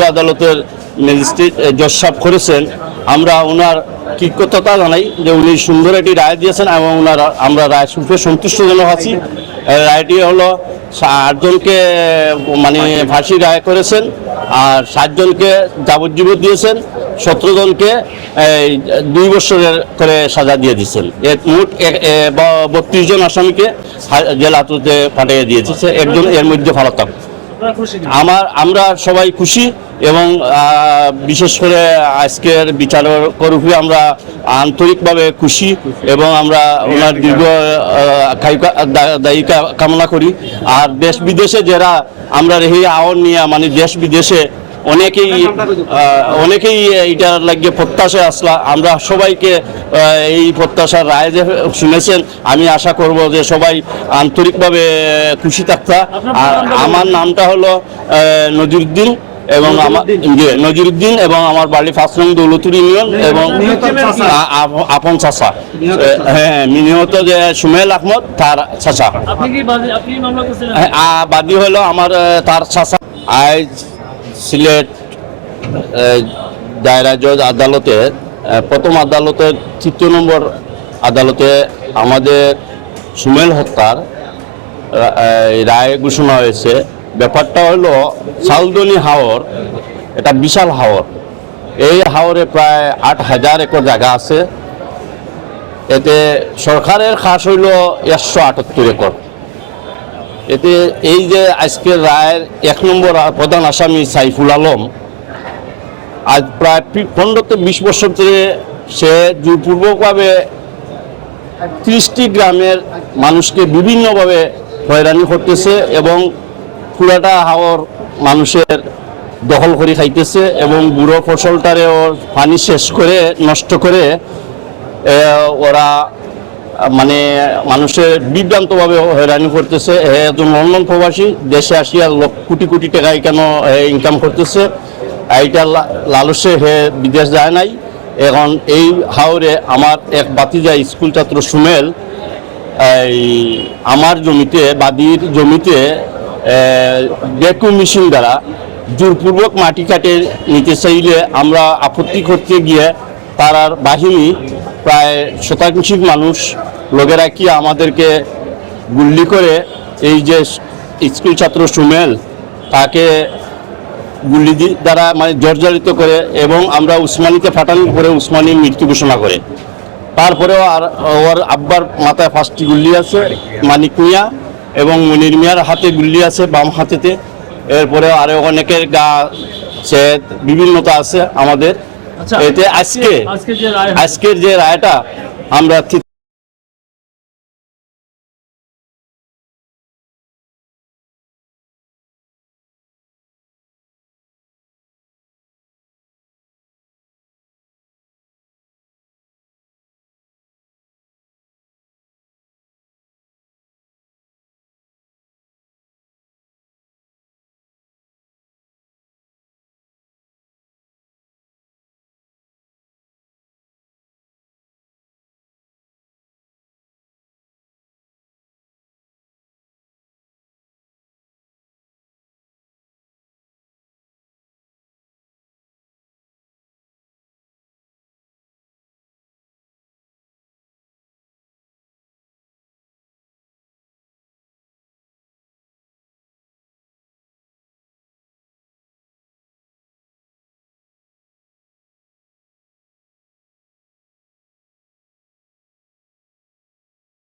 আদালতের ম্যাজিস্ট্রেট জজ করেছেন। আমরা ওনার কৃতজ্ঞতা জানাই যে উনি সুন্দর একটি রায় দিয়েছেন এবং ওনার, আমরা রায় সুখে সন্তুষ্টজনক আছি। রায়টি হলো আটজনকে মানে ফাঁসি রায় করেছেন আর সাতজনকে যাবজ্জীবন দিয়েছেন। সতেরো জনকে দুই বছরের করে সাজা দিয়ে দিয়েছেন। মোট বত্রিশ জন আসামিকে জেল হাতুতে পাঠিয়ে দিয়েছে। একজন এর মধ্যে থাকবে আমার, আমরা সবাই খুশি এবং বিশেষ করে আজকের বিচারকরূপে আমরা আন্তরিকভাবে খুশি এবং আমরা ওনার দীর্ঘ দায়িকা কামনা করি। আর দেশ বিদেশে যারা আমরা এই আওয়ার নিয়ে মানে দেশ বিদেশে অনেকেই অনেকেই এইটার লাগিয়ে প্রত্যাশা আসলা। আমরা সবাইকে এই প্রত্যাশার রায় যে শুনেছেন আমি আশা করব যে সবাই আন্তরিকভাবে খুশি থাকতা। আর আমার নামটা হলো নজিরুদ্দিন এবং আমার নজিরুদ্দিন। এবং আমার বাড়ি ফার্স্ট নং দৌলতুর ইউনিয়ন এবং আপন চাচা। হ্যাঁ নিহত যে সুমেল আহমদ তার বাদী- করছিলেন? হ্যাঁ, বাদী হলো আমার তার চাচা। আজ সিলেট দায়রা জজ আদালতে প্রথম আদালতের তৃতীয় নম্বর আদালতে আমাদের সুমেল হত্যার রায় ঘোষণা হয়েছে। ব্যাপারটা হলো সাউলদনি হাওর, এটা বিশাল হাওর। এই হাওরে প্রায় আট হাজার একর জায়গা আছে। এতে সরকারের খাস হইল একশো আটাত্তর একর। এতে এই যে আজকের রায়ের এক নম্বর প্রধান আসামি সাইফুল আলম, আজ প্রায় পি- পনেরো থেকে বিশ বছর ধরে সে জোরপূর্বকভাবে ত্রিশটি গ্রামের মানুষকে বিভিন্নভাবে হয়রানি করতেছে এবং পুরাটা হাওর মানুষের দখল করে খাইতেছে এবং বুড়ো ফসলটারেও পানি শেষ করে নষ্ট করে ওরা মানে মানুষের বিভ্রান্তভাবে হয়রানি করতেছে। হে একজন লন্ডন প্রবাসী দেশে আসিয়া কোটি কোটি টাকা কেন ইনকাম করতেছে? এইটা লালসে হে বিদেশ যায় নাই। এখন এই হাওরে আমার এক বাতিজা স্কুল ছাত্র সুমেল, এই আমার জমিতে, বাদির জমিতে ডেকু মেশিন দ্বারা জোরপূর্বক মাটি কাটে নিতে চাইলে আমরা আপত্তি করতে গিয়ে তার বাহিনী প্রায় শতাংশিক মানুষ লোকেরা কি আমাদেরকে গুল্লি করে এই যে স্কুল ছাত্র সুমেল, তাকে গুলি দ্বারা মানে জর্জরিত করে এবং আমরা উসমানীতে ফাটানোর পরে উসমানী মৃত্যু ঘোষণা করে। তারপরেও আর ওর আব্বার মাথায় ফার্স্টটি গুল্লি আছে, মানিক মিয়া এবং মনির মিয়ার হাতে গুল্লি আছে বাম হাতেতে। এরপরে আরও অনেকের গা সে বিভিন্নতা আছে আমাদের। এতে আজকে আজকের যে রায়টা আমরা